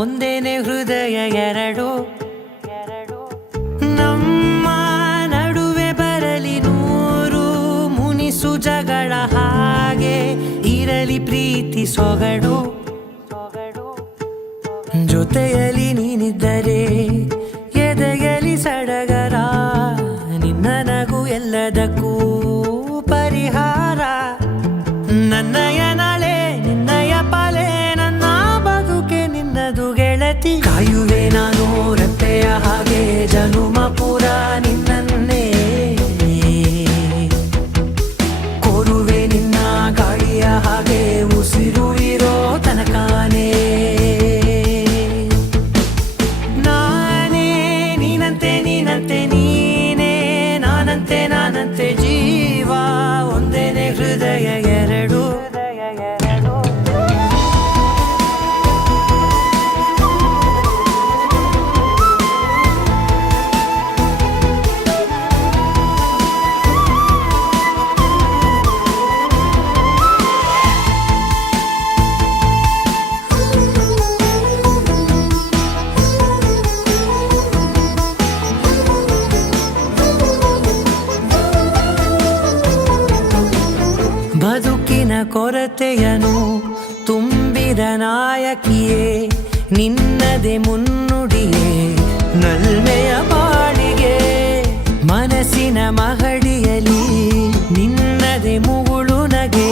ಒಂದೇನೆ ಹೃದಯ ಎರಡು. ನಮ್ಮ ನಡುವೆ ಬರಲಿ ನೂರು ಮುನಿಸು ಜಗಳ, ಹಾಗೆ ಇರಲಿ ಪ್ರೀತಿ ಸೊಗಡು. ಜೊತೆಯಲ್ಲಿ ನೀನಿದ್ದರೆ ಎದೆಯಲಿ ಸಡಗರ, ನಿನ್ನ ನಗು ಎಲ್ಲದಕ್ಕೂ ಪರಿಹಾರ. ನನ್ನಯ ನಾಳೆ ನಿನ್ನಯ ಪಾಲೆ, ನನ್ನ ಬದುಕೆ ನಿನ್ನದು ಗೆಳತಿ. ಕಾಯುವೆ ನಾನು ರೆಪ್ಪೆಯ ಹಾಗೆ ಜನುಮ ಪೂರ ನಿನ್ನನ್ನೇ, ಕೋರುವೆ ನಿನ್ನ ಗಾಳಿಯ ಹಾಗೆ ಉಸಿರು ಇರೋ ತನಕಾನೇ. ನಾನೇ ನೀನಂತೆ ನೀನಂತೆ ನೀನೇ, ನಾನಂತೆ ನಾನಂತೆ ಜೀವ, ಒಂದೇನೆ ಹೃದಯ ಎರಡು. ಬದುಕಿನ ಕೊರತೆಯನು ತುಂಬಿದ ನಾಯಕಿಯೇ, ನಿನ್ನದೆ ಮುನ್ನುಡಿಯೇ ನಲ್ಮೆಯ ಬಾಳಿಗೆ. ಮನಸ್ಸಿನ ಮಹಡಿಯಲಿ ನಿನ್ನದೆ ಮುಗುಳು ನಗೆ,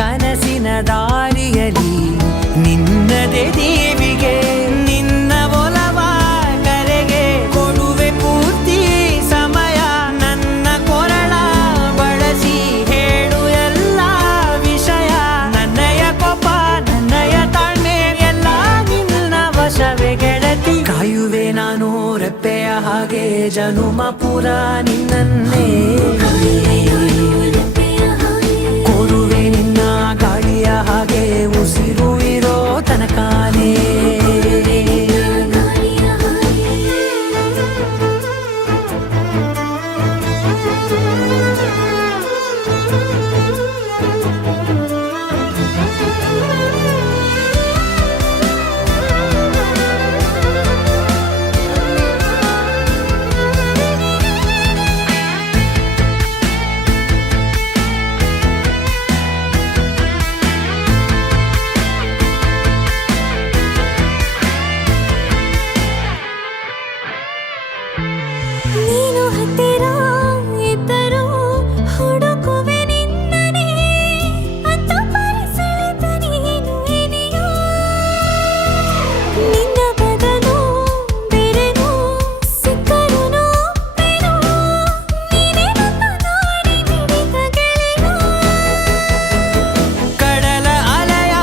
ಕನಸಿನ ದಾರಿಯಲಿ ನಿನ್ನದೆ ದೀವಿಗೆ. ನಿನ್ನ ಒಲವ ಕರೆಗೆ ಕೊಡುವೆ ಪೂರ್ತಿ ಸಮಯ, ನನ್ನ ಕೊರಳ ಬಳಸಿ ಹೇಳು ಎಲ್ಲ ವಿಷಯ. ನನ್ನಯ ಕೋಪ ನನ್ನಯ ತಾಳ್ಮೆ ಎಲ್ಲ ನಿನ್ನ ವಶವೇ ಗೆಳತಿ. ಕಾಯುವೆ ನಾನು ರೆಪ್ಪೆಯ ಹಾಗೆ ಜನುಮ ಪುರ ನಿನ್ನನ್ನೇ, ಕೋರುವೆ ನಿನ್ನ ಗಾಳಿಯ ಹಾಗೆ ಉಸಿರು ಇರೋ ತನಕಾನೇ. ನೀನು ಹತ್ತಿರ ಇದ್ದರೂ ಹುಡುಕುವೆ ನಿನ್ನನೇ, ಅಂತ ಪರಿಸೆಳೆದ ನೀನು ಇದೆಯೋ. ನಿನ್ನ ಬದಲು ಬೇರೆನೋ ಸಿಕ್ಕರೂ ಒಪ್ಪೆನೋ, ನೀನೇ ನನ್ನ ದಾರಿ ಹಿಡಿದ ಗೆಳೆಯೋ. ಕಡಲ ಅಲೆಯ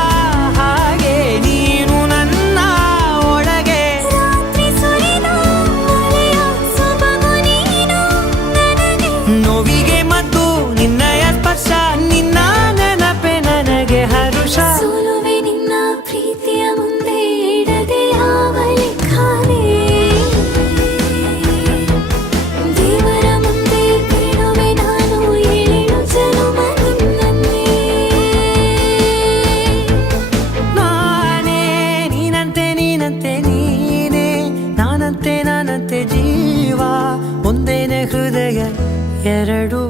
ಹಾಗೆ ನೀನು ನನ್ನ ಒಳಗೆ, ರಾತ್ರಿ ಸುರಿದ ಮಳೆಯ ಸೊಬಗು ನೀನು ನನಗೆ. ನೋವಿಗೆ ಮದ್ದು ನಿನ್ನಯ ಸ್ಪರ್ಶ, ನಿನ್ನ ನೆನಪೆ ನನಗೆ ಹರುಷ. ಸೋಲುವೆ ನಿನ್ನ ಪ್ರೀತಿಯ ಮುಂದೆ ಇಡದೆ ಯಾವ ಲೆಕ್ಕನೇ, ದೇವರ ಮುಂದೆ ಬೇಡುವೆ ನಾನು ಏಳು ಜನುಮ ನಿನ್ನನ್ನೇ. ನಾನೇ ನೀನಂತೆ ನೀನಂತೆ ನೀನೇ, ನಾನಂತೆ ನಾನಂತೆ ಜೀವ, ಒಂದೇನೆ ಹೃದಯ ಎರಡು.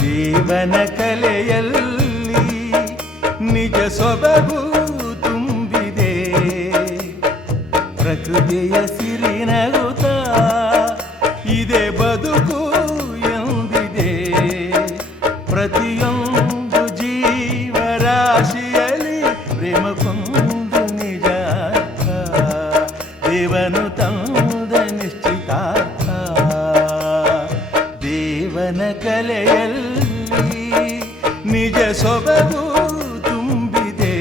ಜೀವನ ಕಲೆಯಲ್ಲಿ ನಿಜ ಸೊಬಗು ತುಂಬಿದೆ, ಪ್ರಕೃತಿಯ ಸಿರಿ ನಗುತ್ತಾ ಇದೆ ಬದುಕು ಎಂದಿದೆ. ಪ್ರತಿಯೊಂದು ಜೀವರಾಶಿಯಲ್ಲಿ ಪ್ರೇಮ ಕೊಂದು ನಿಜ ಅರ್ಥ, ದೇವನು ತಂದ ನಿಶ್ಚಿತಾರ್ಥ. ದೇವನ ಕಲೆಯಲ್ಲಿ ನಿಜ ಸೊಬಗು ತುಂಬಿದೆ.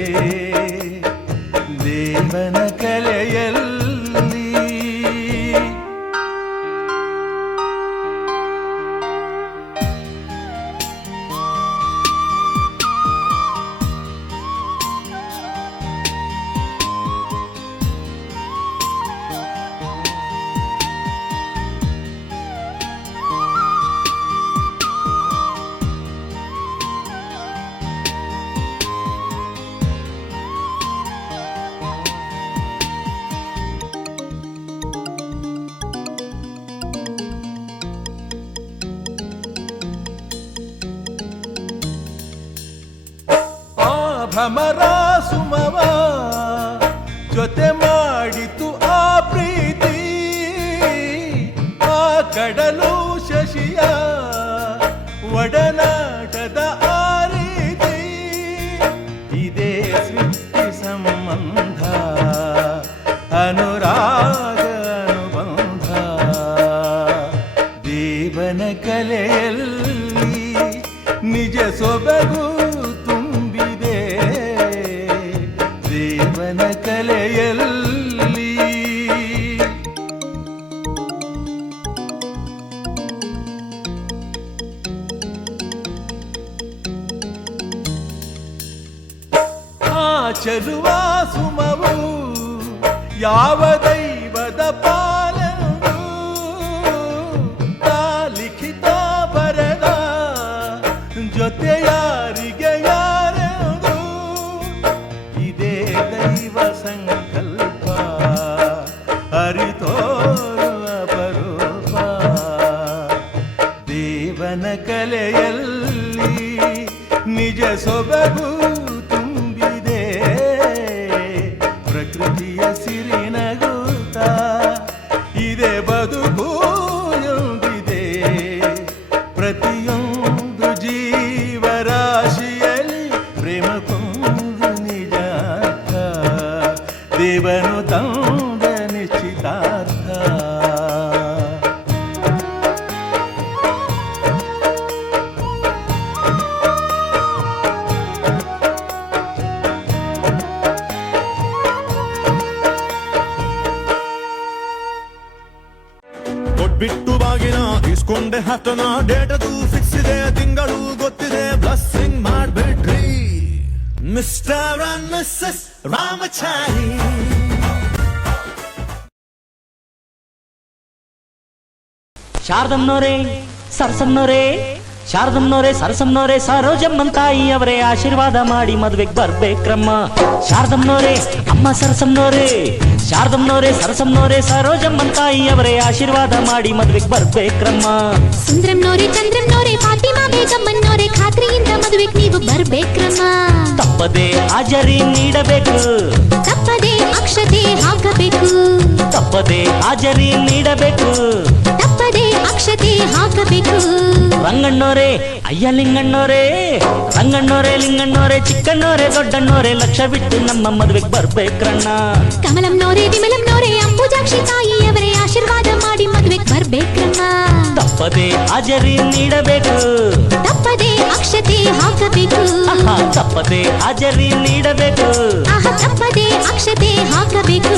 ಭ್ರಮರ ಸುಮವ ಜೊತೆ ಮಾಡಿತು ಆ ಪ್ರೀತಿ ಆ ಕಡಲು ಶಶಿಯ ಒಡನಾಟದ ಆ ರೀತಿ ಇದೇ ಸೃಷ್ಟಿ ಸಂಬಂಧ ಅನುರಾಗ ಅನುಬಂಧ ದೇವನ ಕಲೆಯಲ್ಲಿ ನಿಜ ಸೊಬಗು ತುಂಬಿದೆ ದೇವನ ಕಲೆಯಲ್ಲಿ ಆ ಚೆಲುವ ಸುಮವು ಯಾವ ದೈವದ ಪಾಲನು ತಾ ಲಿಖಿತ ಬರೆದ ಜೊತೆ ಯಾರಿಗೆ ಯಾರೆಂದು ಇದೇ ದೈವ ಸಂಕಲ್ಪ ಅರಿತೋರುವ ಅಪರೂಪ ದೇವನ ಕಲೆಯಲ್ಲಿ ನಿಜ ಸೊಬಗು ತುಂಬಿದೆ ಪ್ರಕೃತಿಯ ಸಿರಿನಗುತ್ತ ಇದೆ ಬದುಕು ಎಂದಿದೆ ಪ್ರತಿಯೊಂದು ಜೀವರಾಶಿಯಲ್ಲಿ ಪ್ರೇಮ ಕೊಂದು ನಿಜ ದೇವನು ತಂದ ನಿಶ್ಚಿತಾರ್ಥ ಕೊಟ್ಬಿಟ್ಟು ಬಾಗಿನ ಇಸ್ಕೊಂಡೆ ಹತ್ತನ ಡೇಟದು ಫಿಕ್ಸ್ ಇದೆ ತಿಂಗಳು ಗೊತ್ತಿದೆ blessing ಮಾಡ್ಬೇಡ್ರಿ mister and missus Ramachari ಶಾರದಮ್ಮನವರೇ ಸರಸಮ್ಮನವರೇ ಶಾರದಮ್ಮನವರೇ ಸರಸಮ್ಮನವರೇ ಸರೋಜಮ್ಮನ್ ತಾಯಿಯವರೇ ಆಶೀರ್ವಾದ ಮಾಡಿ ಮದ್ವೆಗೆ ಬರ್ಬೇಕ್ರಮ್ಮ ಶಾರದಮ್ಮನವರೇ ಅಮ್ಮ ಸರಸಮ್ಮನವರೇ ಶಾರದಮ್ಮನವರೇ ಸರಸಮ್ಮನವರೇ ಸರೋಜಮ್ಮನ್ ತಾಯಿಯವರೇ ಆಶೀರ್ವಾದ ಮಾಡಿ ಮದ್ವೆಗೆ ಬರ್ಬೇಕ್ರಮ್ಮ ಸುಂದ್ರಂನೋರೆ ಚಂದ್ರಂನೋರೆ ಫಾತಿಮಾ ಬೇಗಮ್ಮನೋರೆ ಖಾತ್ರಿಯಿಂದ ಮದುವೆಗೆ ನೀವು ಬರ್ಬೇಕ್ರಮ್ಮ ತಪ್ಪದೆ ಹಾಜರಿ ನೀಡಬೇಕು ತಪ್ಪದೆ ಅಕ್ಷತೆ ಹಾಕಬೇಕು ತಪ್ಪದೆ ಹಾಜರಿ ನೀಡಬೇಕು ತಪ್ಪದೆ ಅಕ್ಷತೆ ಹಾಕಬೇಕು ರಂಗಣ್ಣೋರೇ ಅಯ್ಯ ಲಿಂಗಣ್ಣೋರೇ ರಂಗಣ್ಣೋರೇ ಲಿಂಗಣ್ಣೋರೇ ಚಿಕ್ಕಣ್ಣೋರೇ ದೊಡ್ಡಣ್ಣೋರೇ ಲಕ್ಷ ಬಿಟ್ಟು ನಮ್ಮ ಮದ್ವೆಗೆ ಬರ್ಬೇಕ್ರಣ್ಣ ಕಮಲಂನೋರೆ ವಿಮಲಂನೋರೆ ಅಂಬುಜಾಕ್ಷಿ ತಾಯಿಯವರೇ ಆಶೀರ್ವಾದ ಮಾಡಿ ಮದುವೆಗೆ ಬರ್ಬೇಕ್ರಮ್ಮ ತಪ್ಪದೆ ಹಾಜರಿ ನೀಡಬೇಕು ತಪ್ಪದೆ ಅಕ್ಷತೆ ಹಾಕಬೇಕು ಆಹಾ, ತಪ್ಪದೆ ಹಾಜರಿ ನೀಡಬೇಕು ಆಹಾ ತಪ್ಪದೆ ಅಕ್ಷತೆ ಹಾಕಬೇಕು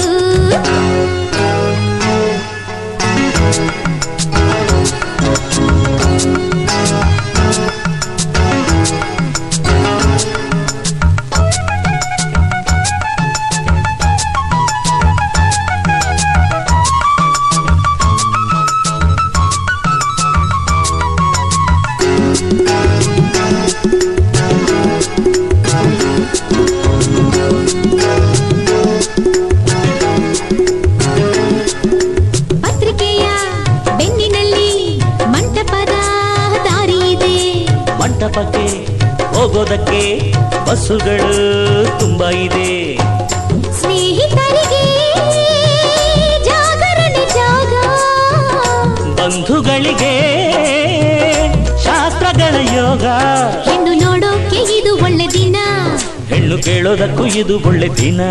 ಪತ್ರಿಕೆಯ ಬೆನ್ನಿನಲ್ಲಿ ಮಂಟಪದ ದಾರಿ ಇದೆ ಮಂಟಪಕ್ಕೆ ಹೋಗೋದಕ್ಕೆ ಬಸ್ಸುಗಳು ತುಂಬಾ ಇದೆ ಸ್ನೇಹಿತರಿಗೆ ಜಾಗರಣೆ ಜಾಗ ಬಂಧುಗಳಿಗೆ ಶಾಸ್ತ್ರಗಳ ಯೋಗ ಹೆಣ್ಣು ನೋಡೋಕೆ ಇದು ಒಳ್ಳೆ ದಿನ ಹೆಣ್ಣು ಕೇಳೋದಕ್ಕೂ ಇದು ಒಳ್ಳೆ ದಿನ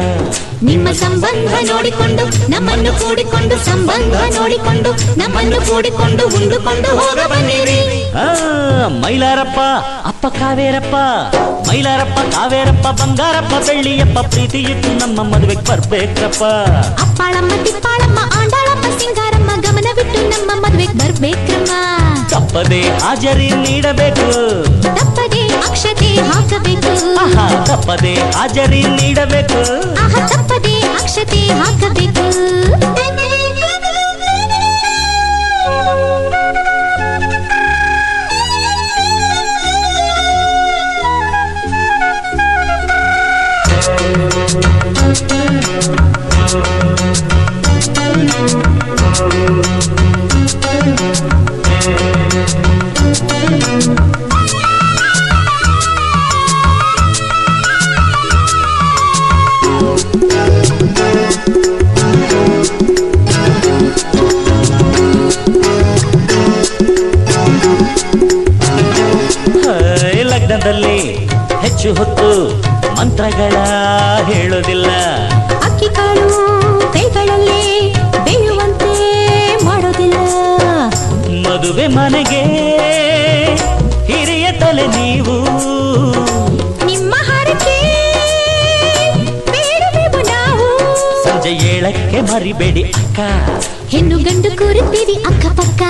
ನಿಮ್ಮ ಸಂಬಂಧ ನೋಡಿಕೊಂಡು ನಮ್ಮನ್ನು ಕೂಡಿಕೊಂಡು ಸಂಬಂಧ ನೋಡಿಕೊಂಡು ನಮ್ಮನ್ನು ಕೂಡಿಕೊಂಡು ಉಂಡುಕೊಂಡು ಹೋಗ ಬನ್ನಿರಿ ಆ ಮೈಲಾರಪ್ಪ ಅಪ್ಪ ಕಾವೇರಪ್ಪ ಮೈಲಾರಪ್ಪ ಕಾವೇರಪ್ಪ ಬಂಗಾರಪ್ಪ ಬೆಳ್ಳಿಯಪ್ಪ ಪ್ರೀತಿ ಇಟ್ಟು ನಮ್ಮ ಮದುವೆಗೆ ಬರ್ಬೇಕ್ರಪ್ಪ ಅಪ್ಪಾಳಮ್ಮ ತಿಪ್ಪಾಳಮ್ಮ ಆಂಡಾಳಮ್ಮ ಸಿಂಗಾರಮ್ಮ ಗಮನವಿಟ್ಟು ನಮ್ಮ ಮದುವೆಗೆ ಬರ್ಬೇಕ್ರಮ್ಮ ತಪ್ಪದೆ ಹಾಜರಿ ನೀಡಬೇಕು ತಪ್ಪದೆ ಅಕ್ಷತೆ ಹಾಕಬೇಕು ಆಹಾ ತಪ್ಪದೆ ಹಾಜರಿ ನೀಡಬೇಕು ಆಹಾ ತಪ್ಪದೆ ಅಕ್ಷತೆ ಹಾಕಬೇಕು ಹೆಚ್ಚು ಹೊತ್ತು ಮಂತ್ರಗಳ ಹೇಳೋದಿಲ್ಲ. ಅಕ್ಕಿ ಕಾಳು ಕೈಗಳಲ್ಲೇ ಬೇಯುವಂತೆ ಮಾಡೋದಿಲ್ಲ. ಮದುವೆ ಮನೆಗೆ ಹಿರಿಯ ತಲೆ ನೀವು, ನಿಮ್ಮ ಹರಕೆ ಬೇಡುವೆವು ನಾವು. ಸಂಜೆ 7ಕ್ಕೆ ಮರಿಬೇಡಿ ಅಕ್ಕ, ಹೆಣ್ಣು ಗಂಡು ಕೂರುತ್ತೀವಿ ಅಕ್ಕಪಕ್ಕ.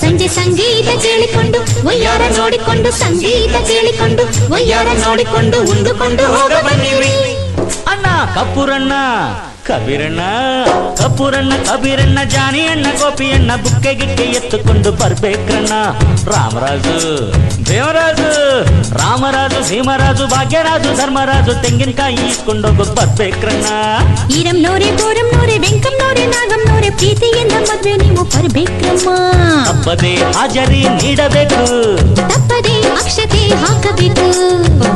ಸಂಜೆ ಸಂಗೀತ ಕೇಳಿಕೊಂಡು ಒಯ್ಯಾರ ನೋಡಿಕೊಂಡು, ಸಂಗೀತ ಕೇಳಿಕೊಂಡು ಒಯ್ಯಾರ ನೋಡಿಕೊಂಡು ಉಂಡುಕೊಂಡು ಹೋಗ ಬನ್ನಿರಿ. ಅಣ್ಣ ಕಪೂರಣ್ಣ ಕಬೀರಣ್ಣ, ಕಪೂರಣ್ಣ ಕಬೀರಣ್ಣ, ಜಾನಿ ಅಣ್ಣ ಗೋಪಿಯಣ್ಣ, ಬುಕ್ಕೆ ಗಿಕ್ಕೆ ಎತ್ತುಕೊಂಡು ಬರ್ಬೇಕ್ರಣ್ಣ. ರಾಮರಾಜು ದೇವರಾಜು, ರಾಮರಾಜು ಭೀಮರಾಜು, ಭಾಗ್ಯರಾಜು ಧರ್ಮರಾಜು, ತೆಂಗಿನಕಾಯಿ ಇಸ್ಕೊಂಡೋಗ ಬರ್ಬೇಕ್ರಣ್ಣ. ಈರಂನೋರೆ ಬೋರಂನೋರೆ ವೆಂಕಮ್ನೋರೆ ನಾಗಮ್ನೋರೆ, ಪ್ರೀತಿಯಿಂದ ಮದ್ವೆ ನೀವು ಬರ್ಬೇಕ್ರಮ್ಮ. ತಪ್ಪದೆ ಹಾಜರಿ ನೀಡಬೇಕು, ತಪ್ಪದೆ ಅಕ್ಷತೆ ಹಾಕಬೇಕು.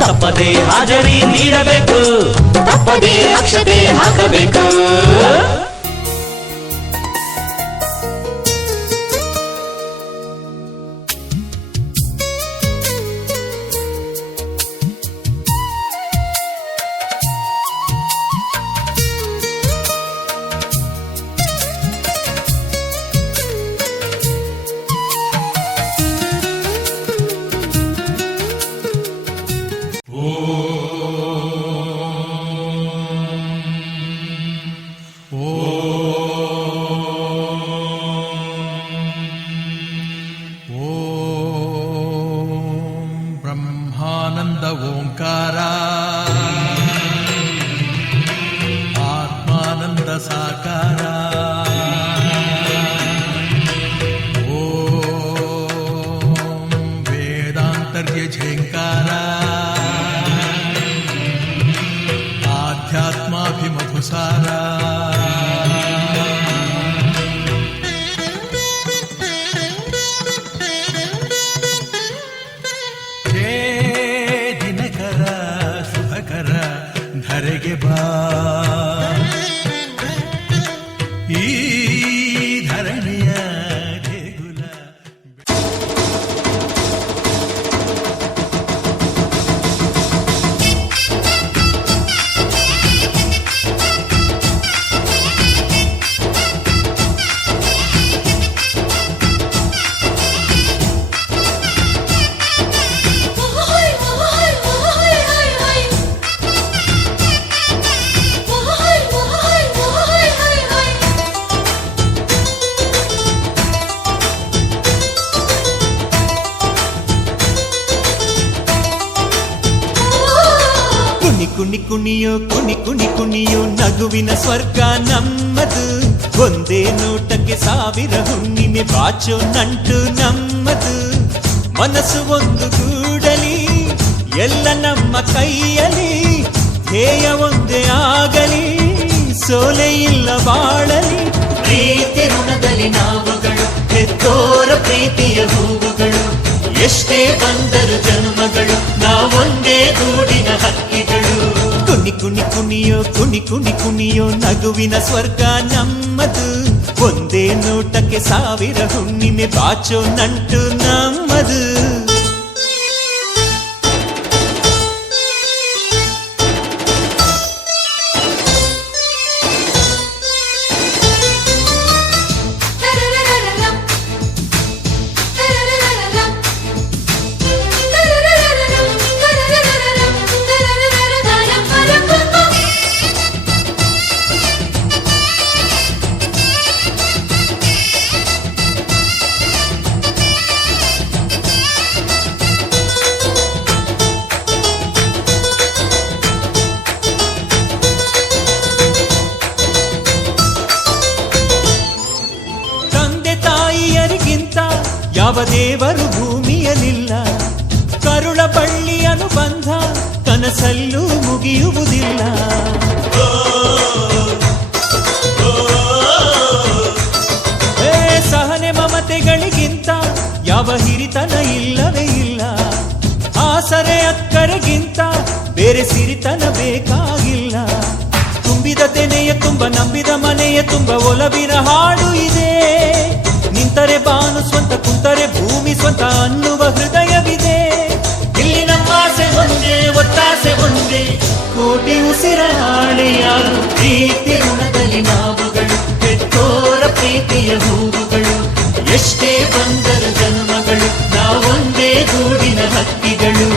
ತಪ್ಪದೆ ಹಾಜರಿ ನೀಡಬೇಕು, ತಪ್ಪದೆ ಅಕ್ಷತೆ ಹಾಕಬೇಕು. ಬ್ರಹ್ಮಾನಂದ ಓಂಕಾರ ಆತ್ಮಾನಂದ ಸಾಕಾರ ಓಂ ವೇದಾಂತರ್ಯ ಝೇಂಕಾರ ಆಧ್ಯಾತ್ಮಾಭಿಮಧುಸಾರ ಧರೆಗೆ ಬಾ ಈ ಧರಣಿಯ ದೇಗುಲ. ಕುಣಿ ಕುಣಿಯೋ ಕುಣಿ ಕುಣಿ ಕುಣಿಯೋ ನಗುವಿನ ಸ್ವರ್ಗ ನಮ್ಮದು. ಒಂದೇ ನೋಟಕ್ಕೆ 1000 ಹುಣ್ಣಿಮೆ ಬಾಚೋ ನಂಟು ನಮ್ಮದು. ಮನಸ್ಸು ಒಂದು ಗೂಡಲಿ ಎಲ್ಲ ನಮ್ಮ ಕೈಯಲ್ಲಿ, ಧ್ಯೇಯ ಒಂದೇ ಆಗಲಿ ಸೋಲೆ ಇಲ್ಲ ಬಾಳಲಿ. ಪ್ರೀತಿ ಋಣದಲ್ಲಿ ನಾವುಗಳು, ಹೆತ್ತೋರ ಪ್ರೀತಿಯ ಹೂವುಗಳು, ಎಷ್ಟೇ ಬಂದರು ಜನ್ಮಗಳು ನಾವೊಂದೇ ಗೂಡಿನ ಹಕ್ಕಿಗಳು. ಕುಣಿ ಕುಣಿ ಕುಣಿಯೋ ಕುಣಿ ಕುಣಿ ಕುಣಿಯೋ ನಗುವಿನ ಸ್ವರ್ಗ ನಮ್ಮದು. ಒಂದೇ ನೋಟಕ್ಕೆ 1000 ಹುಣ್ಣಿಮೆ ಬಾಚೋ ನಂಟು ನಮ್ಮದು. ಯಾವ ದೇವರು ಭೂಮಿಯಲಿಲ್ಲ, ಕರುಳ ಬಳ್ಳಿ ಅನುಬಂಧ ಕನಸಲ್ಲೂ ಮುಗಿಯುವುದಿಲ್ಲ. ಸಹನೆ ಮಮತೆಗಳಿಗಿಂತ ಯಾವ ಹಿರಿತನ ಇಲ್ಲವೇ ಇಲ್ಲ. ಆಸರೆ ಅಕ್ಕರೆಗಿಂತ ಬೇರೆ ಸಿರಿತನ ಬೇಕಾಗಿಲ್ಲ. ತುಂಬಿದ ತೆನೆಯ ತುಂಬ ನಂಬಿದ ಮನೆಯ ತುಂಬ ಒಲವಿನ ಹಾಡು ಇದೆ. ನಿಂತರೆ ಬಾನು ಸ್ವಂತ, ಕುಂತರೆ ಭೂಮಿ ಸ್ವಂತ ಅನ್ನುವ ಹೃದಯವಿದೆ. ಇಲ್ಲಿ ನಮ್ಮ ಆಸೆ ಒಂದೇ ಕೋಟಿ ಉಸಿರಾಣೆಯಾರು ಪ್ರೀತಿ ಋಣದಲ್ಲಿ ನಾವುಗಳು ಹೆತ್ತೋರ ಪ್ರೀತಿಯ ಹೂವುಗಳು ಎಷ್ಟೇ ಬಂದರ ಜನ್ಮಗಳು ನಾವೊಂದೇ ಗೂಡಿನ ಹಕ್ಕಿಗಳು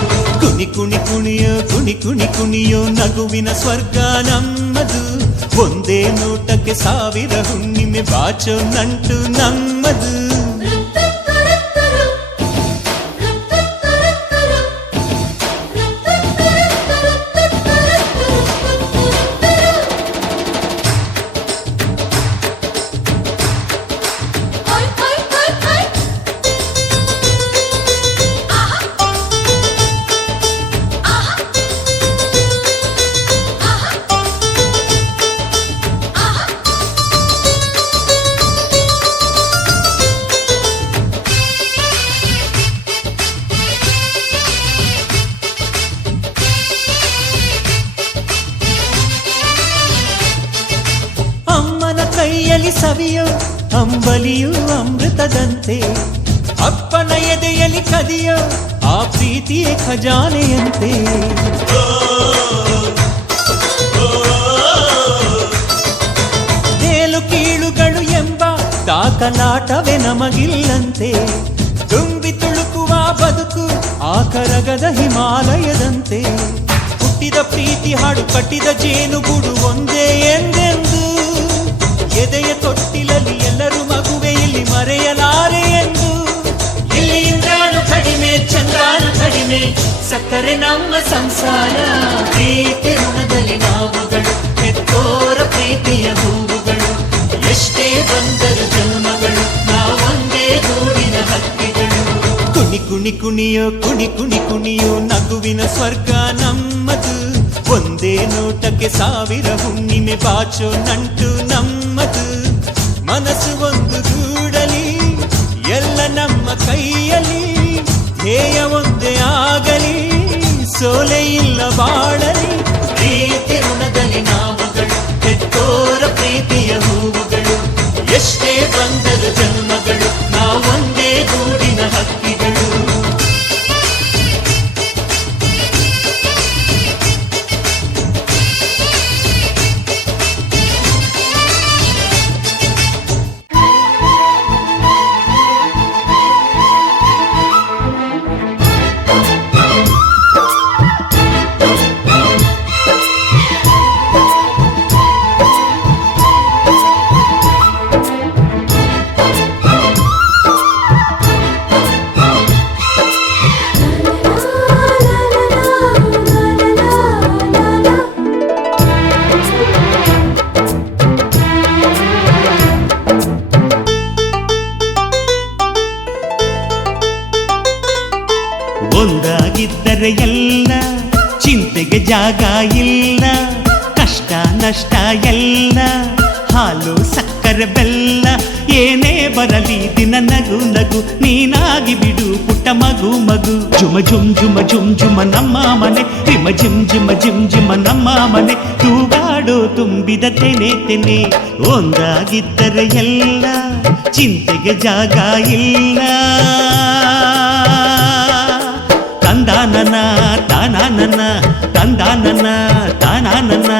ಕುಣಿ ಕುಣಿ ಕುಣಿಯೋ ಕುಣಿ ಕುಣಿ ಕುಣಿಯೋ ನಗುವಿನ ಸ್ವರ್ಗ ನಮ್ಮದು ಒಂದೇ ನೋಟಕ್ಕೆ ಸಾವಿರ ಹುಣ್ಣಿಮೆ ಬಾಚೋ ನಂಟು ನಮ್ಮದು ಕೈಯಲ್ಲಿ ಸವಿಯೋ ಅಂಬಲಿಯು ಅಮೃತದಂತೆ ಅಪ್ಪನ ಎದೆಯಲ್ಲಿ ಕದಿಯೋ ಆ ಪ್ರೀತಿಯೇ ಖಜಾನೆಯಂತೆ ಮೇಲು ಕೀಳುಗಳು ಎಂಬ ದಾಖಲಾಟವೇ ನಮಗಿಲ್ಲಂತೆ ತುಂಬಿ ತುಳುಕುವ ಬದುಕು ಆ ಕರಗದ ಹಿಮಾಲಯದಂತೆ ಹುಟ್ಟಿದ ಪ್ರೀತಿ ಹಾಡು ಕಟ್ಟಿದ ಜೇನುಗೂಡು ಒಂದೇ ಎಂದೆಂದು ಎದೆಯ ತೊಟ್ಟಿಲಲ್ಲಿ ಎಲ್ಲರೂ ಮಗುವೆ ಇಲ್ಲಿ ಮರೆಯಲಾರೆ ಎಂದು ಇಲ್ಲಿ ಇಂದ್ರಾಣು ಕಡಿಮೆ ಚಂದ್ರಾನು ಕಡಿಮೆ ಸಕ್ಕರೆ ನಮ್ಮ ಸಂಸಾರ ಪ್ರೀತಿ ಋಣದಲ್ಲಿ ನಾವುಗಳು ಹೆತ್ತೋರ ಪ್ರೀತಿಯ ಹೂವುಗಳು ಎಷ್ಟೇ ಬಂದರು ಜನ್ಮಗಳು ನಾವೊಂದೇ ಗೂಡಿನ ಹಕ್ಕಿಗಳು ಕುಣಿ ಕುಣಿ ಕುಣಿಯೋ ಕುಣಿ ಕುಣಿ ಕುಣಿಯೋ ನಗುವಿನ ಸ್ವರ್ಗ ನಮ್ಮದು ಒಂದೇ ನೋಟಕ್ಕೆ ಸಾವಿರ ಹುಣ್ಣಿಮೆ ಬಾಚೋ ನಂಟು ನಮ್ಮದು ಮನಸ್ಸು ಒಂದು ಗೂಡಲಿ ಎಲ್ಲ ನಮ್ಮ ಕೈಯಲ್ಲಿ ಧ್ಯೇಯ ಒಂದೇ ಆಗಲಿ ಸೋಲೆ ಇಲ್ಲ ಬಾಳಲಿ ಪ್ರೀತಿ ಋಣದಲ್ಲಿ ನಾವುಗಳು ಹೆತ್ತೋರ ಪ್ರೀತಿಯ ಹೂವುಗಳು ಎಷ್ಟೇ ಬಂದರು ಜನ್ಮಗಳು ನಾವೊಂದೇ ಗೂಡಿನ ಹಕ್ಕಿಗಳು ಒಂದಾಗಿದ್ದರೆ ಎಲ್ಲ ಚಿಂತೆಗೆ ಜಾಗ ಇಲ್ಲ ಕಷ್ಟ ನಷ್ಟ ಎಲ್ಲ ಹಾಲು ಸಕ್ಕರೆ ಬೆಲ್ಲ ಏನೇ ಬರಲಿ ದಿನ ನಗು ನಗು ನೀನಾಗಿ ಬಿಡು ಪುಟ್ಟ ಮಗು ಮಗು ಜುಮ ಜುಮ್ ಜುಮ ಜುಮ್ ಜುಮ ನಮ್ಮ ಮನೆ ರಿಮ ಜಿಮ್ ಜಿಮ ಜಿಮ್ ಜಿಮ ನಮ್ಮ ಮನೆ ತೂಗಾಡೋ ತುಂಬಿದ ತೆನೆ ತೆನೆ ಒಂದಾಗಿದ್ದರೆ ಎಲ್ಲ ಚಿಂತೆಗೆ ಜಾಗ ಇಲ್ಲ ತಂದಾನನ ತಾನಾನನ ತಂದಾನನ ತಾನಾನನ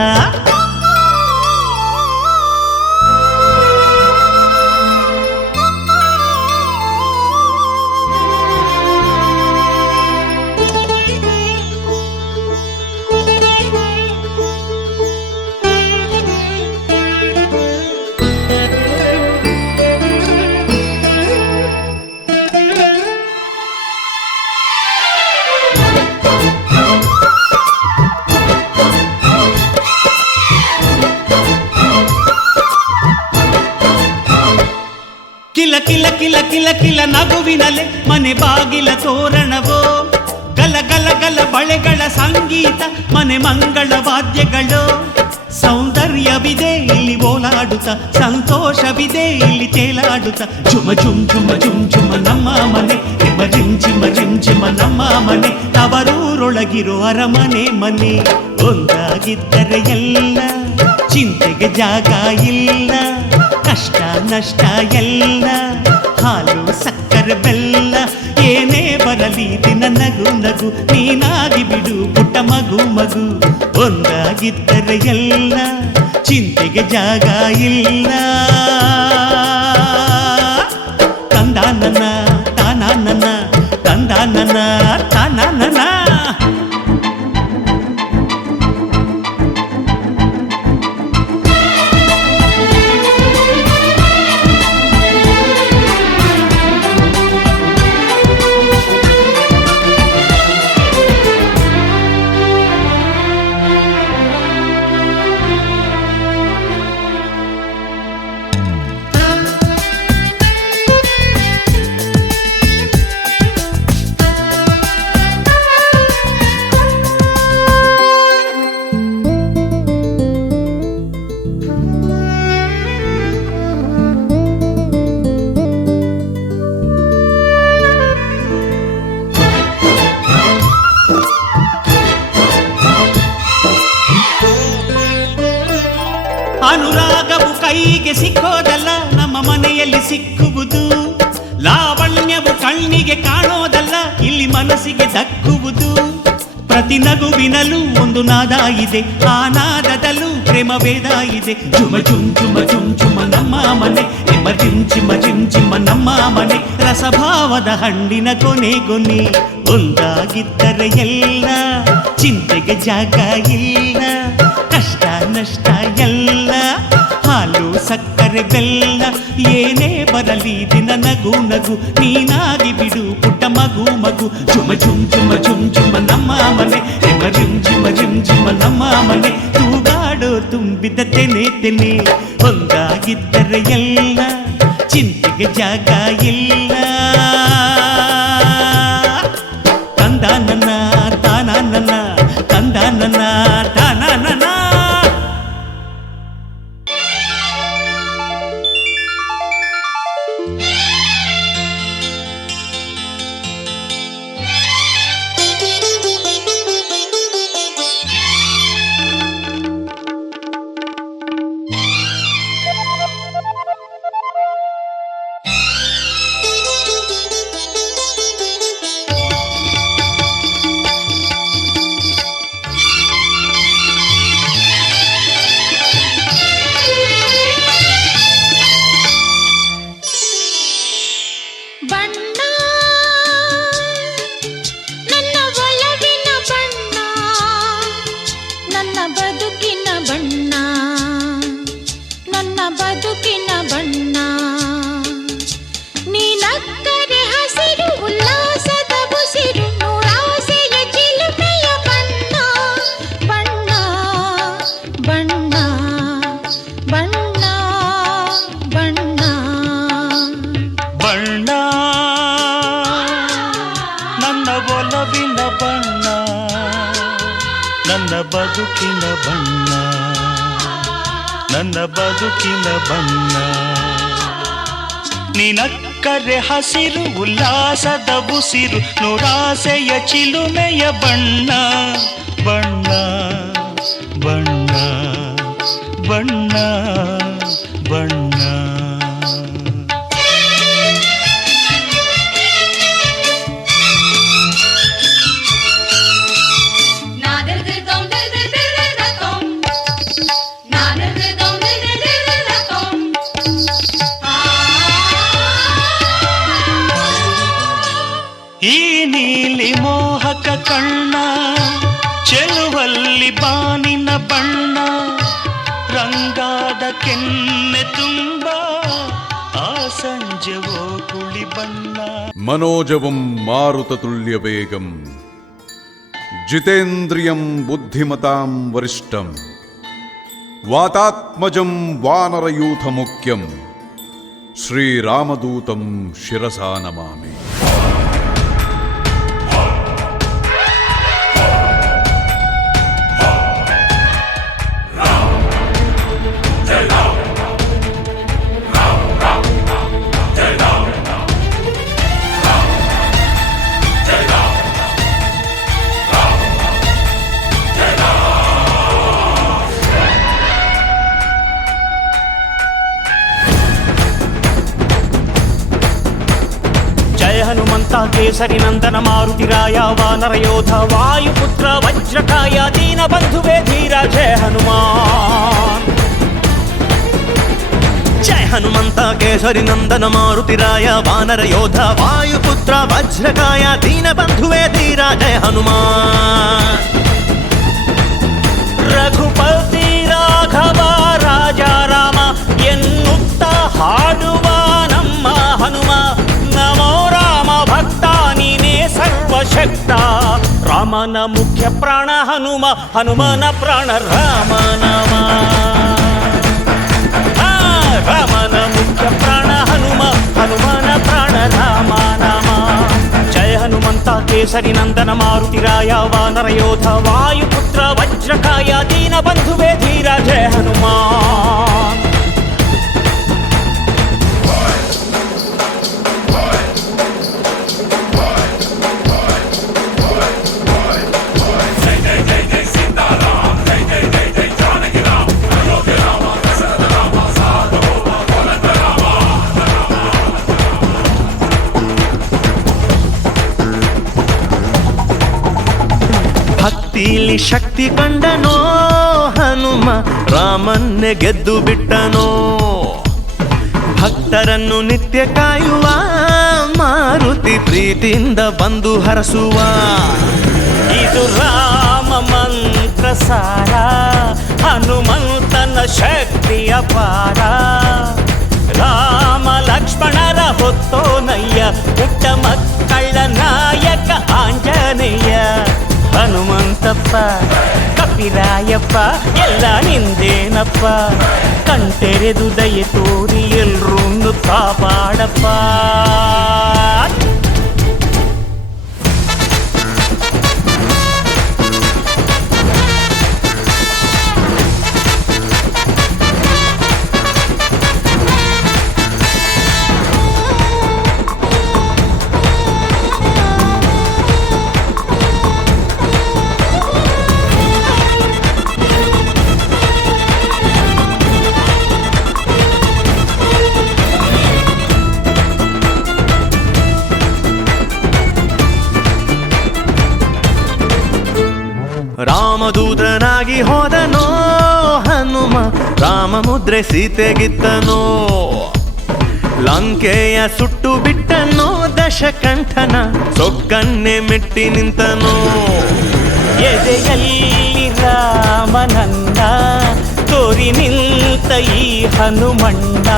ಕಿಲ ಕಿಲ ಕಿಲ ಕಿಲ ಕಿಲ ನಗುವಿನಲೆ ಮನೆ ಬಾಗಿಲ ತೋರಣವೋ ಗಲ ಗಲ ಗಲ ಬಳೆಗಳ ಸಂಗೀತ ಮನೆ ಮಂಗಳ ವಾದ್ಯಗಳು ಸೌಂದರ್ಯವಿದೆ ಇಲ್ಲಿ ಓಲಾಡುತ್ತ ಸಂತೋಷವಿದೆ ಇಲ್ಲಿ ತೇಲಾಡುತ್ತ ಜುಮ ಜುಮ್ ಜುಮ ಜುಮ್ ಜುಮ ನಮ್ಮ ಮನೆ ರಿಮ ರಿಮ್ ಜಿಮ ರಿಮ್ ಜಿಮ ನಮ್ಮ ಮನೆ ತವರೂರೊಳಗಿರೋ ಅರಮನೆ ಮನೆ ಒಂದಾಗಿದ್ದರೆ ಎಲ್ಲ ಚಿಂತೆಗೆ ಜಾಗ ಇಲ್ಲ ಕಷ್ಟ ನಷ್ಟ ಎಲ್ಲ ಹಾಲು ಸಕ್ಕರೆ ಬೆಲ್ಲ ಏನೇ ಬರಲಿ ದಿನ ನಗು ನಗು ನೀನಾಗಿ ಬಿಡು ಪುಟ್ಟ ಮಗು ಮಗು ಒಂದಾಗಿದ್ದರೆ ಎಲ್ಲ ಚಿಂತೆಗೆ ಜಾಗ ಇಲ್ಲ ತಂದಾನನ ತಾನಾನನ ತಂದಾನನ ತಾನಾನನ ಅನುರಾಗವು ಕೈಗೆ ಸಿಕ್ಕೋದಲ್ಲ ನಮ್ಮ ಮನೆಯಲ್ಲಿ ಸಿಕ್ಕುವುದು ಲಾವಣ್ಯವು ಕಣ್ಣಿಗೆ ಕಾಣೋದಲ್ಲ ಇಲ್ಲಿ ಮನಸ್ಸಿಗೆ ದಕ್ಕುವುದು ಪ್ರತಿ ನಗುವಿನಲ್ಲೂ ಒಂದು ನಾದ ಇದೆ ಆ ನಾದದಲ್ಲೂ ಪ್ರೇಮ ವೇದ ಇದೆ ಜುಮ ಜುಮ್ ಜುಮ ಜುಮ್ ಜುಮ ನಮ್ಮ ಮನೆ ನಿಮ್ಮ ಜಿಮ್ ಚಿಮ್ಮ ಜಿಮ್ ಚಿಮ್ಮ ನಮ್ಮ ಮನೆ ರಸಭಾವದ ಹಣ್ಣಿನ ಕೊನೆ ಒಂದಾಗಿದ್ದರೆ ಎಲ್ಲ ಚಿಂತೆಗೆ ಜಾಗ ಇಲ್ಲ ಕಷ್ಟ ನಷ್ಟ ಎಲ್ಲ ಹಾಲು ಸಕ್ಕರೆ ಬೆಲ್ಲ ಏನೇ ಬರಲಿ ದಿನ ನಗು ನಗು ನೀನಾಗಿ ಬಿಡು ಪುಟ್ಟ ಮಗು ಮಗು ಜುಮ ಜುಮ್ ಜುಮ ಜುಮ್ ಜುಮ ನಮ್ಮ ಮನೆ ಜಿಮ್ ಜಿಮ ಜಿಮ್ ಜಿಮ ನಮ್ಮ ಮನೆ ತೂಗಾಡೋ ತುಂಬಿದ ತೆನೆ ಒಂದಾಗಿದ್ದರೆ ಎಲ್ಲ ಚಿಂತೆಗೆ ಜಾಗ ಇಲ್ಲ ತಂದಾನನ ತಾನಾನನ ತಂದಾನನ ತಾನಾನನ ಬದುಕಿನ ಬಣ್ಣ ನನ್ನ ಬದುಕಿನ ಬಣ್ಣ ನಿನಕ್ಕರೆ ಹಸಿರು ಉಲ್ಲಾಸದ ಉಸಿರು ನೂರಾಸೆಯ ಚಿಲುಮೆಯ ಬಣ್ಣ ಬಣ್ಣ ಬಣ್ಣ ಬಣ್ಣ ಬಣ್ಣ ಈ ನೀಲಿ ಮೋಹಕ ಕಣ್ಣ ಚೆಲುವಲ್ಲಿ ಬಾನಿನ ಬಣ್ಣ ರಂಗಾದ ಕೆನ್ನೆ ತುಂಬ ಆ ಸಂಜೆವೋ ಕುಳಿ ಬಣ್ಣ മനോജവം മാരുതതുല്യവേഗം ജിതേന്ദ്രിയം ബുദ്ധിമതാം വരിഷ്ഠം വാതാത്മജം വാനരയൂഥമുഖ്യം ശ്രീരാമദൂതം ശിരസാ നമാമി. ಕೇಸರಿ ನಂದನ ಮಾರುತಿರಾಯ ವಾನರ ಯೋಧ ವಾಯುಪುತ್ರ ವಜ್ರಕಾಯ ದೀನ ಬಂಧುವೇ ಧೀರ ಜಯ ಹನುಮಾನ್. ಜಯ ಹನುಮಂತ ಕೇಸರಿ ನಂದನ ಮಾರುತಿರಾಯ ವಾನರ ಯೋಧ ವಾಯುಪುತ್ರ ವಜ್ರಕಾಯ ದೀನ ಬಂಧುವೇ ಧೀರ ಜಯ ಹನುಮಾನ್. ರಘುಪತಿ ರಾಘವ ರಾಜ ರಾಮ ಎನ್ನುತ್ತ ಹಾಡುವ ನಮ್ಮ ಹನುಮ. ನಮೋ ರಾಮ ಭಕ್ತ ನೀನೇ ಸರ್ವಶಕ್ತ. ರಾಮನ ಮುಖ್ಯ ಪ್ರಾಣ ಹನುಮ, ಹನುಮನ ಪ್ರಾಣ ರಾಮ ನಾಮ. ರಾಮನ ಮುಖ್ಯ ಪ್ರಾಣ ಹನುಮ, ಹನುಮನ ಪ್ರಾಣ ರಾಮ ನಾಮ. ಜಯ ಹನುಮಂತ ಕೇಸರಿ ನಂದನ ಮಾರುತಿರಾಯ ವಾನರ ಯೋಧ ವಾಯುಪುತ್ರ ವಜ್ರಕಾಯ ದೀನ ಬಂಧುವೇ ಧೀರ ಜಯ ಹನುಮಾನ್. ಭಕ್ತಿಲಿ ಶಕ್ತಿ ಕಂಡನೋ ಹನುಮ, ರಾಮನ್ನೇ ಗೆದ್ದು ಬಿಟ್ಟನೋ. ಭಕ್ತರನ್ನು ನಿತ್ಯ ಕಾಯುವ ಮಾರುತಿ ಪ್ರೀತಿಯಿಂದ ಬಂದು ಹರಸುವ. ಇದು ರಾಮ ಮಂತ್ರ ಸಾರ, ಹನುಮಂತನ ಶಕ್ತಿ ಅಪಾರ. ರಾಮ ಲಕ್ಷ್ಮಣರ ಹೊತ್ತೋನಯ್ಯ, ಪುಟ್ಟ ಮಕ್ಕಳ ನಾಯಕ ಆಂಜನೇಯ. ಹನುಮಂತಪ್ಪ ಕಪಿರಾಯಪ್ಪ ಎಲ್ಲ ನಿಂದೇನಪ್ಪ. ಕಣ್ತೆರೆದು ದಯೆ ತೋರಿ ಎಲ್ರೂ ಕಾಪಾಡಪ್ಪ. ರಾಮದೂತನಾಗಿ ಹೋದನೋ ಹನುಮ, ರಾಮ ಮುದ್ರೆ ಸೀತೆಗಿತ್ತನೋ. ಲಂಕೆಯ ಸುಟ್ಟು ಬಿಟ್ಟನೋ ದಶಕಂಠನ, ಸೊಕ್ಕನ್ನೇ ಮೆಟ್ಟಿ ನಿಂತನೋ. ಎದೆಯಲ್ಲಿ ರಾಮನಂದ ತೋರಿ ನಿಂತ ಈ ಹನುಮಣ್ಣ.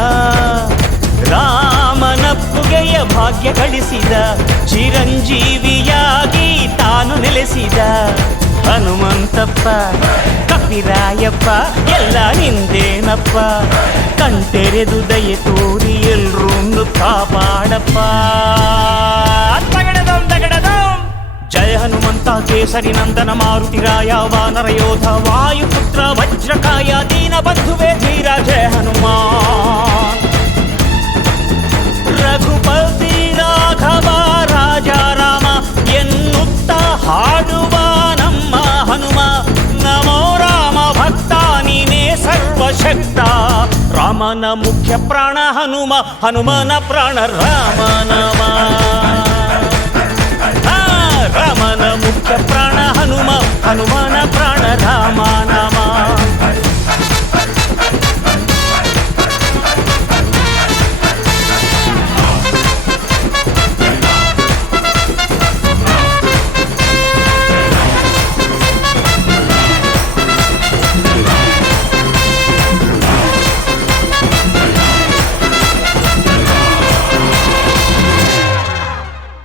ರಾಮನಪ್ಪುಗೆಯ ಭಾಗ್ಯ ಗಳಿಸಿದ, ಚಿರಂಜೀವಿಯಾಗಿ ತಾನು ನೆಲೆಸಿದ. ಹನುಮಂತಪ್ಪ ಕಪಿರಾಯಪ್ಪ ಎಲ್ಲ ನಿಂದೇನಪ್ಪ. ಕಣ್ತೆರೆದು ದಯೆ ತೋರಿ ಎಲ್ರೂ ಕಾಪಾಡಪ್ಪ. ಜಯ ಹನುಮಂತ ಕೇಸರಿ ನಂದನ ಮಾರುತಿರಾಯ ವಾನರ ಯೋಧ ವಾಯುಪುತ್ರ ವಜ್ರಕಾಯ ದೀನ ಬಂಧುವೇ ಧೀರ ಜಯ ಹನುಮಾನ್. ರಘುಪತಿ ರಾಘವ ರಾಜ ರಾಮ ಎನ್ನುತ್ತ ಹಾಡುವ ನಮ್ಮ ಹನುಮ. ನಮೋ ರಾಮ ಭಕ್ತ ನೀನೇ ಸರ್ವಶಕ್ತ. ರಾಮನ ಮುಖ್ಯ ಪ್ರಾಣ ಹನುಮ, ಹನುಮನ ಪ್ರಾಣ ರಾಮ ನಾಮ. ರಾಮನ ಮುಖ್ಯ ಪ್ರಾಣ ಹನುಮ, ಹನುಮನ ಪ್ರಾಣ ರಾಮ ನಾಮ.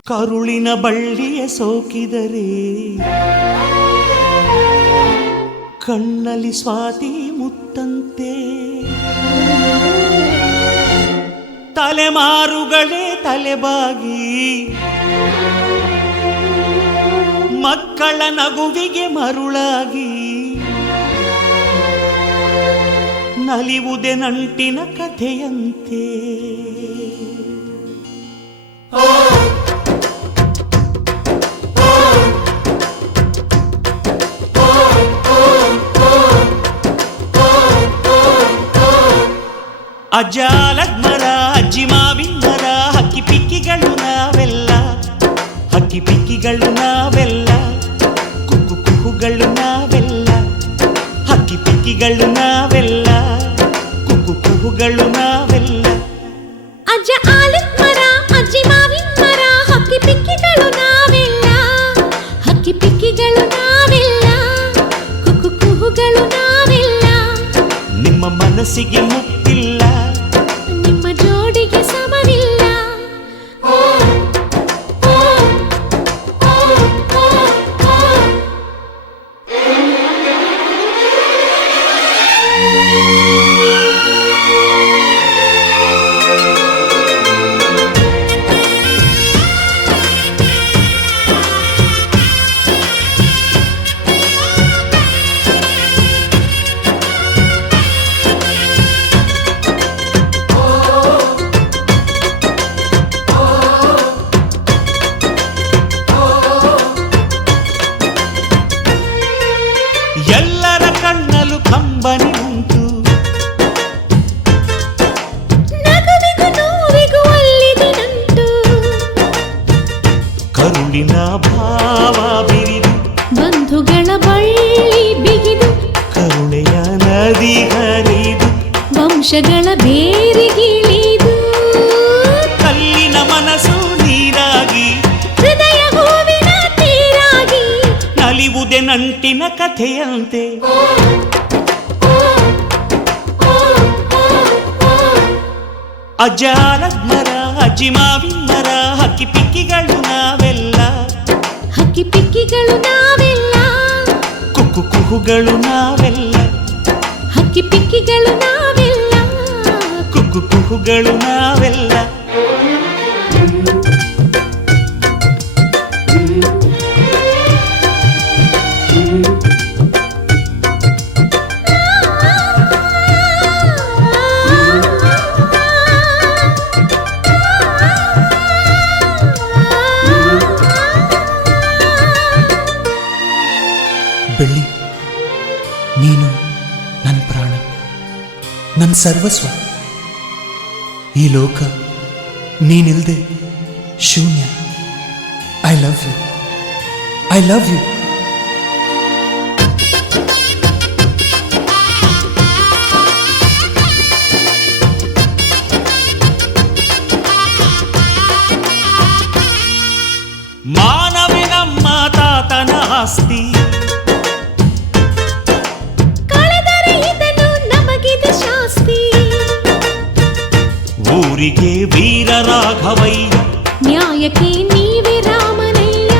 ಕರುಳಿನ ಬಳ್ಳಿಯ ಸೋಕಿದರೆ ಕಣ್ಣಲ್ಲಿ ಸ್ವಾತಿ ಮುತ್ತಂತೆ. ತಲೆಮಾರುಗಳೇ ತಲೆಬಾಗಿ ಮಕ್ಕಳ ನಗುವಿಗೆ ಮರುಳಾಗಿ. ನಲಿವುದೆ ನಂಟಿನ ಕಥೆಯಂತೆ. ಅಜ್ಜಾಲದ ಮರ, ಅಜ್ಜಿ ಮಾವಿನ ಮರ, ಹಕ್ಕಿ ಪಿಕ್ಕಿಗಳು ನಾವೆಲ್ಲ. ಪಿಕ್ಕಿಗಳು ನಾವೆಲ್ಲ, ಕುಕ್ಕು ಕುಹುಗಳು ನಾವೆಲ್ಲ, ಹಕ್ಕಿ ಪಿಕ್ಕಿಗಳು ನಾವೆಲ್ಲ, ಕುಕ್ಕು ಕುಹುಗಳು ನಾವೆಲ್ಲ. ಅಜ್ಜ ಆಲಿವ್ ಮರ, ಅಜ್ಜಿ ಮಾವಿನ ಮರ, ಹಕ್ಕಿ ಪಿಕ್ಕಿಗಳು ನಾವೆಲ್ಲ, ಹಕ್ಕಿ ಪಿಕ್ಕಿಗಳು ನಾವೆಲ್ಲ, ಕುಕ್ಕು ಕುಹುಗಳು ನಾವೆಲ್ಲ. ನಿಮ್ಮ ಮನಸ್ಸಿಗೆ ಮುಟ್ಟಿಲ್ಲ, ನಿಮ್ಮ ಜೋಡಿಗೆ ಸಮವಿಲ್ಲ. ಎಲ್ಲರ ಕಣ್ಣಲು ಕಂಬನಿ ಉಂಟು, ನಗುವಿಗೂ ನೋವಿಗೂ ಅಲ್ಲಿದೆ ನಂಟು, ಕರುಳಿನ ಭಾವ ಬಿರಿದು, ಬಂಧುಗಳ ಬಳ್ಳಿ ಬಿಗಿದು, ಕರುಣೆಯ ನದಿ ಹರಿದು, ವಂಶಗಳ ಬೇರಿಗಿಳಿದು, ಕಲ್ಲಿನ ಮನಸ್ಸು ನೀರಾಗಿ, ಹೃದಯ ಹೂವಿನ ತೀರಾಗಿ, ನಲಿವುದೆ ನಂಟಿನ ಕಥೆಯಂತೆ. ಅಜ್ಜ ಆಲದ ಮರ, ಅಜ್ಜಿ ಮಾವಿನ ಮರ, ಹಕ್ಕಿ ಪಿಕ್ಕಿಗಳು ನಾವೆಲ್ಲ, ಹಕ್ಕಿ ಪಿಕ್ಕಿಗಳು ನಾವೆಲ್ಲ, ಕುಕ್ಕು ಕುಹುಗಳು ನಾವೆಲ್ಲ, ಹಕ್ಕಿ ಪಿಕ್ಕಿಗಳು ನಾವೆಲ್ಲ, ಕುಕ್ಕು ಕುಹುಗಳು ನಾವೆಲ್ಲ. ಬೆಳ್ಳಿ, ನೀನು ನನ್ನ ಪ್ರಾಣ, ನನ್ನ ಸರ್ವಸ್ವ. ಈ ಲೋಕ ನೀನಿಲ್ದೆ ಶೂನ್ಯ. I love you, I love you. Manavi ನಮ್ಮ ತಾತನ ಆಸ್ತಿ, ಕಳೆದರೆ ಇದನ್ನು ನಮಗಿದೆ ಶಾಸ್ತಿ. ಊರಿಗೆ ವೀರ ರಾಘವಯ್ಯ, ನ್ಯಾಯಕ್ಕೆ ನೀವೇ ರಾಮನಯ್ಯ,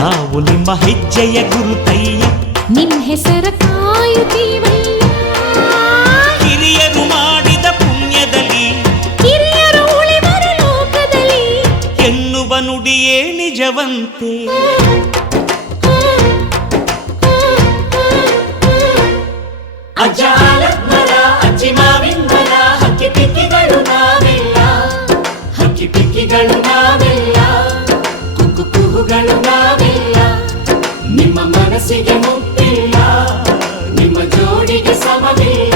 ನಾವು ನಿಮ್ಮ ಹೆಜ್ಜೆಯ ಗುರುತಯ್ಯ, ನಿನ್ ಹೆಸರ ಕಾಯುತ್ತೀವಯ್ಯ. ಹಿರಿಯರು ಮಾಡಿದ ಪುಣ್ಯದಲ್ಲಿ, ಹಿರಿಯರು ಉಳಿವರು ಲೋಕದಲ್ಲಿ, ಎನ್ನುವ ನುಡಿಯೇ ನಿಜವಂತೆ. ಅಜ್ಜ ಆಲದ ಮರ, ಅಜ್ಜಿ ಮಾವಿನ ಮರ, ಹಕ್ಕಿ ಪಿಕ್ಕಿಗಳು ನಾವೆಲ್ಲ, ಹಕ್ಕಿ ಪಿಕ್ಕಿಗಳು ನಾವೆಲ್ಲ, ಕುಕ್ಕು ಕುಹುಗಳು ನಾವೆಲ್ಲ. ನಿಮ್ಮ ಮನಸ್ಸಿಗೆ ಮುಟ್ಟಿಲ್ಲ, ನಿಮ್ಮ ಜೋಡಿಗೆ ಸಮವಿಲ್ಲ.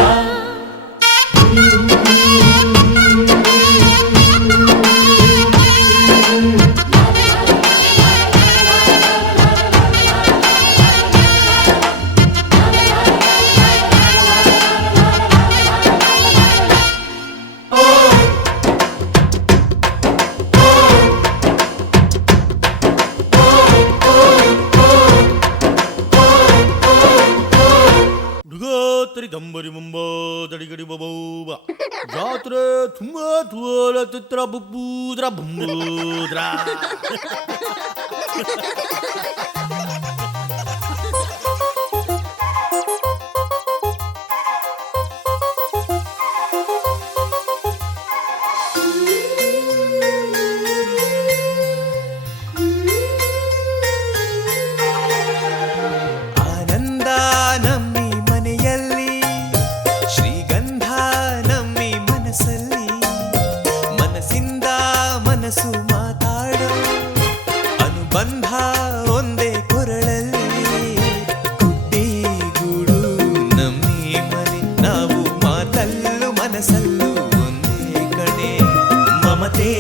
ದಂಬರಿ ಮುಂಬ ದಡಿಗಡಿ ಬಬೌಬ ಜಾತ್ರೆ ತುಂಬಾ ತೋಲ ತಿತ್ರ ಬುಬ್ಬೂದ್ರ ಬುಂಬೂದ್ರ. ಆನಂದ ನಮ್ಮಿ ಮನೆಯಲ್ಲಿ, ಶ್ರೀಗಂಧ ನಮ್ಮಿ ಮನಸ್ಸಲ್ಲಿ, ಮನಸ್ಸಿಂದ ಮನಸ್ಸು ಮಾತಾಡೋ ಅನುಬಂಧ ಒಂದೇ ಕೊರಳಲ್ಲಿ. ಗುಡ್ಡಿ ಗೂಡು ನಮ್ಮಿ ಮನೆ, ನಾವು ಮಾತಲ್ಲೂ ಮನಸ್ಸಲ್ಲೂ ಒಂದೇ ಕಣೆ. ಮಮತೆ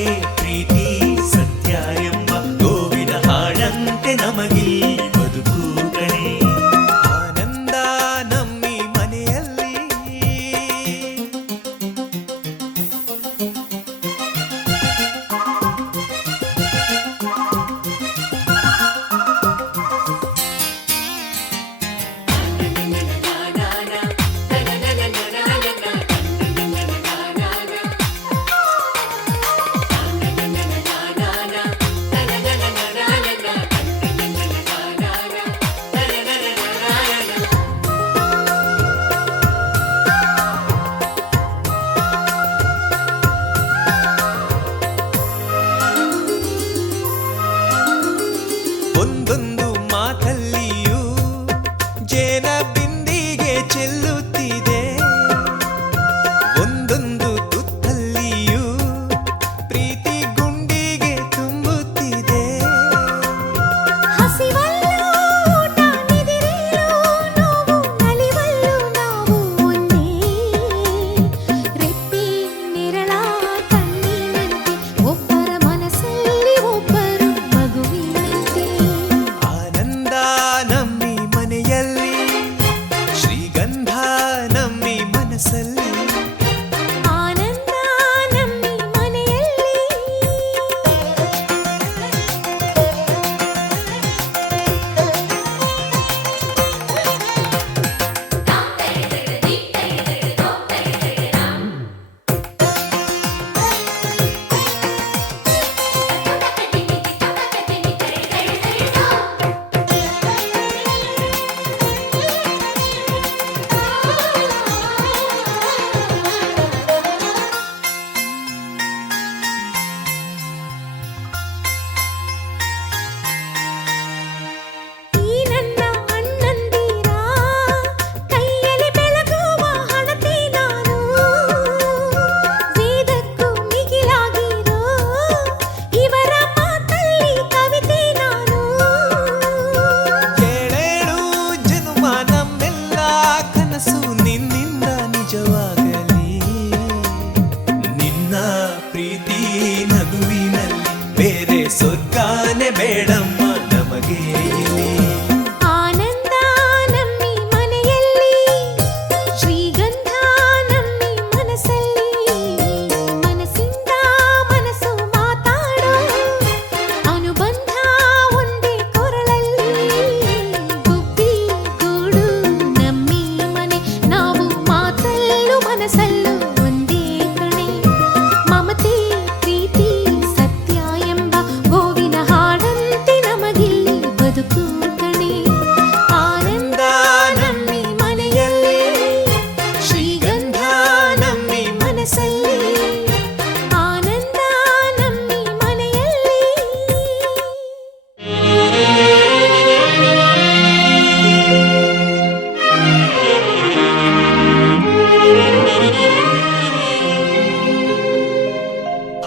ಪ್ರೀತಿ ಸತ್ಯ ಎಂಬ ಗೋವಿನ ಹಾಡಂತೆ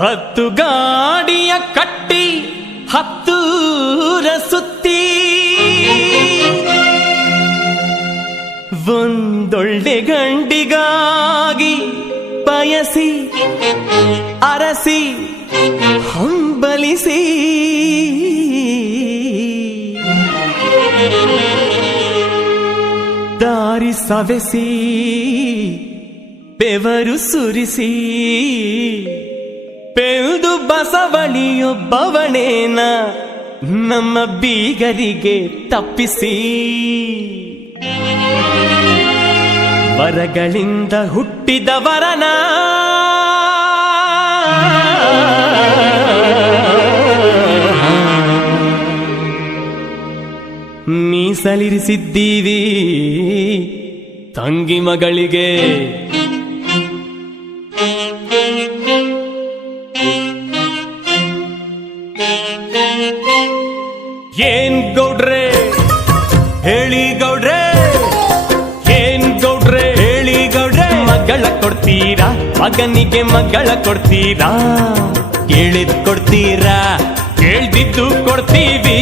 10 ಗಾಡಿಯ ಕಟ್ಟಿ 10 ಸುತ್ತಿ ಒಂದೊಳ್ಳೆ ಗಂಡಿಗಾಗಿ ಬಯಸಿ ಅರಸಿ ಹಂಬಲಿಸಿ ದಾರಿ ಸವೆಸಿ ಬೆವರು ಸುರಿಸಿ ಪೆಲ್ದು ಬಸವಣಿಯೊಬ್ಬವನೇನ ನಮ್ಮ ಬೀಗರಿಗೆ ತಪ್ಪಿಸಿ ವರಗಳಿಂದ ಹುಟ್ಟಿದವರನ ಮೀಸಲಿರಿಸಿದ್ದೀವಿ ತಂಗಿ ಮಗಳಿಗೆ. ಏನ್ ಗೌಡ್ರೆ ಹೇಳಿ ಗೌಡ್ರೆ, ಏನ್ ಗೌಡ್ರೆ ಹೇಳಿ ಗೌಡ್ರೆ, ಮಗಳ ಕೊಡ್ತೀರಾ ಮಗನಿಗೆ ಮಗಳ ಕೊಡ್ತೀರಾ, ಕೇಳಿದ್ ಕೊಡ್ತೀರಾ ಕೇಳ್ದಿದ್ದು ಕೊಡ್ತೀವಿ,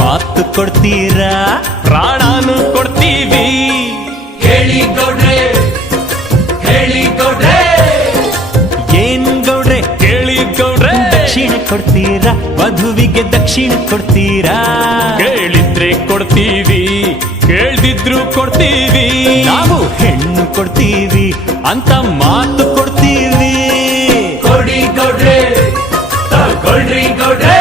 ಮಾತು ಕೊಡ್ತೀರಾ ಪ್ರಾಣಾನು ಕೊಡ್ತೀವಿ. ಹೇಳಿ ಗೌಡ್ರೆ ಹೇಳಿ ಗೌಡ್ರೆ, ಏನ್ ಗೌಡ್ರೆ ಕೇಳಿ ಗೌಡ್ರೆ, ದಕ್ಷಿಣ ಕೊಡ್ತೀರಾ ವಧುವಿಗೆ ದಕ್ಷಿಣ ಕೊಡ್ತೀರಾ, ಕೇಳಿದ್ರೆ ಕೊಡ್ತೀವಿ ಕೇಳ್ದಿದ್ರು ಕೊಡ್ತೀವಿ, ನಾವು ಹೆಣ್ಣು ಕೊಡ್ತೀವಿ ಅಂತ ಮಾತು ಕೊಡ್ತೀವಿ. ಕೊಡಿ ಗೌಡ್ರೆ ತಗೊಳ್ರಿ ಗೌಡ್ರೆ.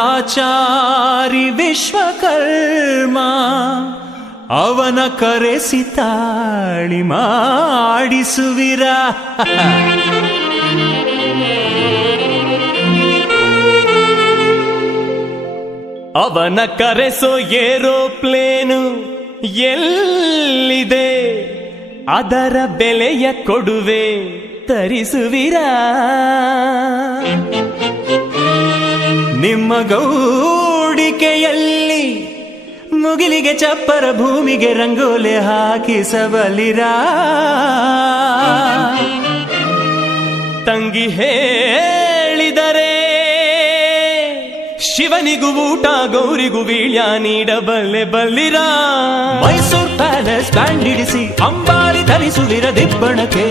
ಇಂದ್ರಲೋಕದಾಚಾರಿ ವಿಶ್ವಕರ್ಮ ಅವನ ಕರೆಸಿ ತಾಳಿ ಮಾಡಿಸುವಿರ. ಅವನ ಕರೆಸೋ ಏರೋಪ್ಲೇನು ಎಲ್ಲಿದೆ ಅದರ ಬೆಲೆಯ ಕೊಡುವೆ ತರಿಸುವಿರ. ನಿಮ್ಮ ಗೌಡಿಕೆಯಲ್ಲಿ ಮುಗಿಲಿಗೆ ಚಪ್ಪರ ಭೂಮಿಗೆ ರಂಗೋಲೆ ಹಾಕಿಸಬಲಿರ. ತಂಗಿ ಹೇಳಿದರೆ ಶಿವನಿಗೂ ಊಟ ಗೌರಿಗೂ ವೀಳ್ಯ ನೀಡಬಲ್ಲೆ ಬಲ್ಲಿರ. ಮೈಸೂರು ಪ್ಯಾಲೇಸ್ ಬ್ಯಾಂಡ್ ಹಿಡಿಸಿ ಅಂಬಾರಿ ಧರಿಸುವಿರ ದಿಬ್ಬಣಕ್ಕೆ.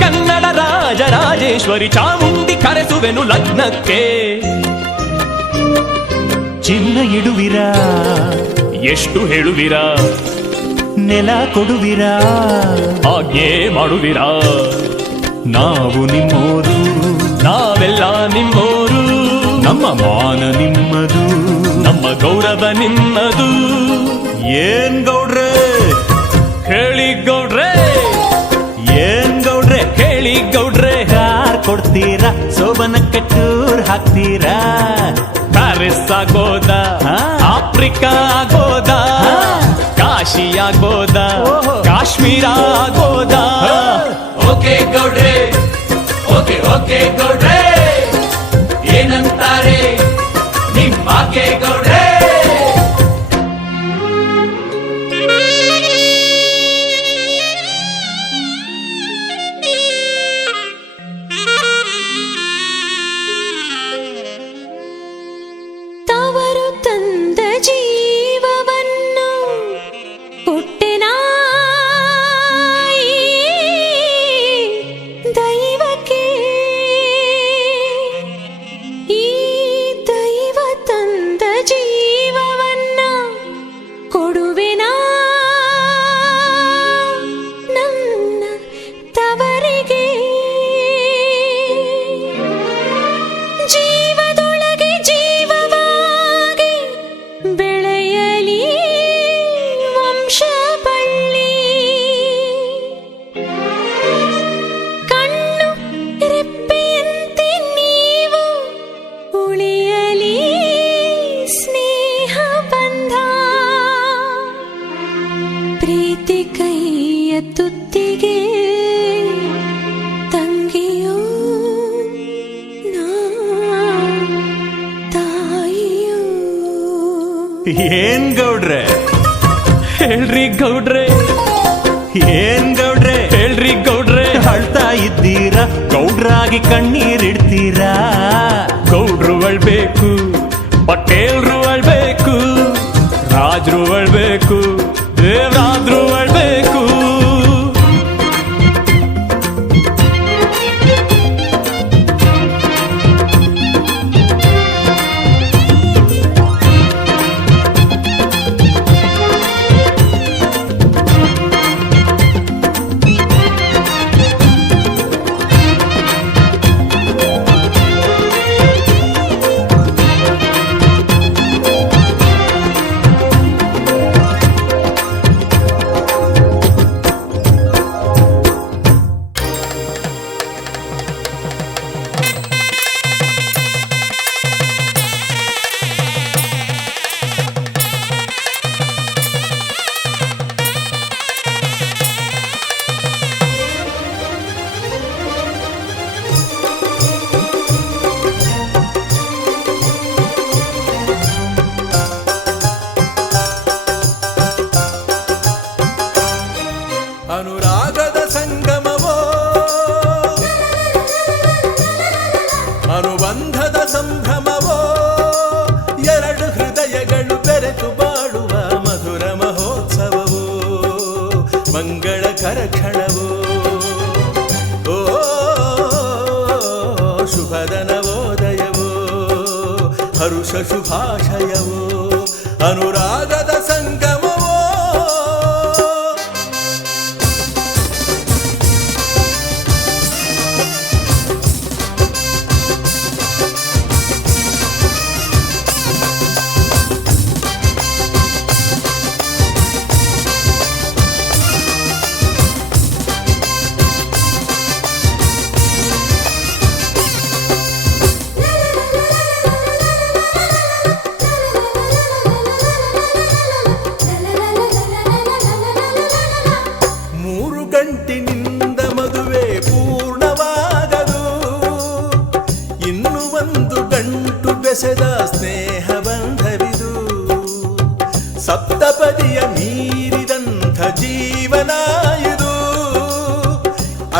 ಕನ್ನಡ ರಾಜರಾಜೇಶ್ವರಿ ಚಾಮುಂಡಿ ಕರೆಸುವೆನು ಲಗ್ನಕ್ಕೆ. ಚಿನ್ನ ಇಡುವಿರ ಎಷ್ಟು ಹೇಳುವಿರ, ನೆಲ ಕೊಡುವಿರ ಆಜ್ಞೆ ಮಾಡುವಿರ. ನಾವು ನಿಮ್ಮೋರು ನಾವೆಲ್ಲ ನಿಮ್ಮೋರು, ನಮ್ಮ ಮಾನ ನಿಮ್ಮದು ನಮ್ಮ ಗೌರವ ನಿಮ್ಮದು. ಏನ್ ಗೌಡ್ರೆ ಹೇಳಿ ಗೌಡ್ರೆ, ಏನ್ ಗೌಡ್ರೆ ಕೇಳಿ ಗೌಡ್ರೆ, ಹಾರ್ ಕೊಡ್ತೀರಾ ಸೋಬನಕ್ಕೆ ಟೂರ್ ಹಾಕ್ತೀರಾ. ಪ್ಯಾರಿಸ್ ಆಗೋದ ಆಫ್ರಿಕಾ ಆಗೋದ, ಕಾಶಿ ಆಗೋದ ಕಾಶ್ಮೀರ ಆಗೋದ. ಓಕೆ ಗೌಡ್ರೆ ಓಕೆ ಓಕೆ ಗೌಡ್ರೆ, ಏನಂತಾರೆ ನಿಮ್ಮಾಗೆ ಗೌಡ್ರೆ. ತವರು ತಂದ ಜೀವವನ್ನು ಕೊಟ್ಟೆನ ಈ ಏನ್ ಗೌಡ್ರೆ ಹೇಳ್ರಿ ಗೌಡ್ರೆ, ಏನ್ ಗೌಡ್ರೆ ಹೇಳ್ರಿ ಗೌಡ್ರೆ, ಅಳ್ತಾ ಇದ್ದೀರಾ ಗೌಡ್ರಾಗಿ ಕಣ್ಣೀರಿಡ್ತೀರಾ? ಗೌಡ್ರು ಅಳ್ಬೇಕು, ಪಟೇಲ್ರು ಅಳ್ಬೇಕು, ರಾಜ್ರು ಅಳ್ಬೇಕು, ದೇವರಾದ್ರು ಅಳ್ಬೇಕು. ಅನುರಾಗದ ಸಂಗಮವೋ, ಅನುಬಂಧದ ಸಂಭ್ರಮವೋ, ಎರಡು ಹೃದಯಗಳು ಬೆರೆತು ಬಾಳುವ ಮಧುರ ಮಹೋತ್ಸವವೋ, ಮಂಗಳಕರ ಕ್ಷಣವೋ. ಓ ಶುಭದ ನವೋದಯವೋ, ಹರುಷ ಶುಭಾಶಯವೋ, ಅನುರಾಗದ ಸಂಗಮವೋ. ಗಂಟಿನಿಂದ ಮದುವೆ ಪೂರ್ಣವಾಗದು, ಇನ್ನು ಒಂದು ಗಂಟು ಬೆಸೆದ ಸ್ನೇಹ ಬಂಧವಿದು. ಸಪ್ತಪದಿಯ ಮೀರಿದಂಥ ಜೀವನ ಇದು,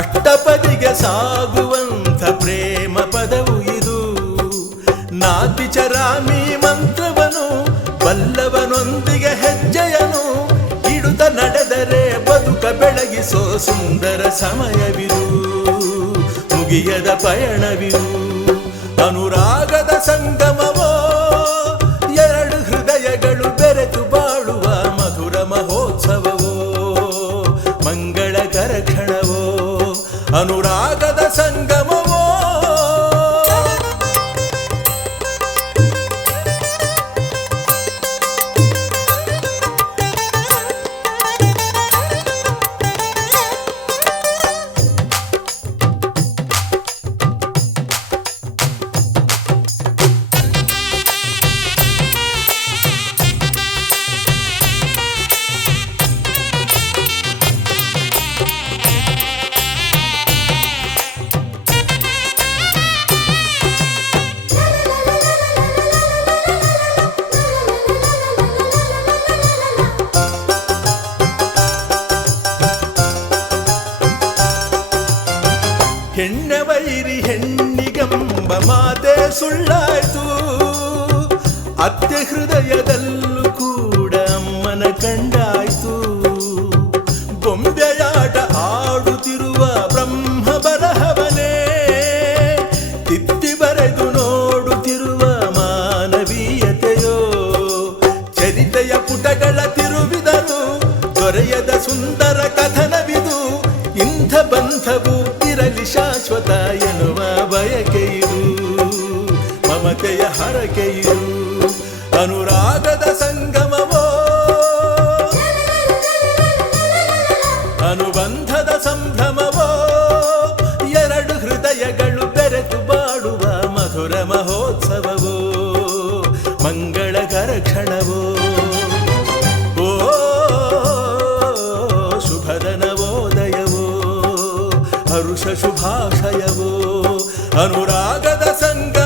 ಅಷ್ಟಪದಿಗೆ ಸಾಗುವಂಥ ಪ್ರೇಮ ಪದವು ಇದು. ನಾತಿಚರಾಮಿ ಮಂತ್ರವನು ಬಲ್ಲವನೊಂದಿಗೆ ಹೆಜ್ಜೆಯನು ಇಡುತ್ತ ನಡೆದರೆ ಬದುಕ ಬೆಳಗಿಸೋ ಸುಂದರ ಸಮಯವಿದು, ಮುಗಿಯದ ಪಯಣವಿದು. ಅನುರಾಗದ ಸಂಗಮವೋ, ಎರಡು ಹೃದಯಗಳು ಬೆರೆತು ಬಾಳುವ ಮಧುರ ಮಹೋತ್ಸವವೋ, ಮಂಗಳಕರ ಕ್ಷಣವೋ, ಅನುರಾಗದ ಸಂಗಮವೋ. ಹೆಣ್ಣೆ ವೈರಿ ಹೆಣ್ಣಿಗಂಬ ಮಾತೆ ಸುಳ್ಳಾಯ್ತು, ಅತ್ತೆ ಹೃದಯದಲ್ಲೂ ಕೂಡ ಅಮ್ಮನ ಕಂಡಾಯ್ತು. ಬೊಂಬೆಯಾಟ ಆಡುತ್ತಿರುವ ಬ್ರಹ್ಮ ಬರಹವನೇ ತಿದ್ದಿ ಬರೆದು ನೋಡುತ್ತಿರುವ ಮಾನವೀಯತೆಯೋ. ಚರಿತೆಯ ಪುಟಗಳ ತಿರುವಿದರು ದೊರೆಯದ ಸುಂದರ ಕಥನವಿದು. ಇಂಥ ಬಂಧವು ಇರಲಿ ಶಾಶ್ವತ ಎನ್ನುವ ಬಯಕೆಯಿದು, ಮಮತೆಯ ಹರಕೆಯಿದು. ಅನುರಾಗದ ಸಂಗಮವೋ, ಅನುಬಂಧದ ಸಂಭ್ರಮವೋ, ಎರಡು ಹೃದಯಗಳು ಬೆರೆತು ಬಾಳುವ ಮಧುರ ಮಹೋತ್ಸವವೋ, ಮಂಗಳಕರ ಕ್ಷಣವೋ. ಓ ಶುಭದ ನವೋದಯವೋ, ಹರುಷ ಶುಭಾಶಯವೋ, ಅನುರಾಗದ ಸಂಗ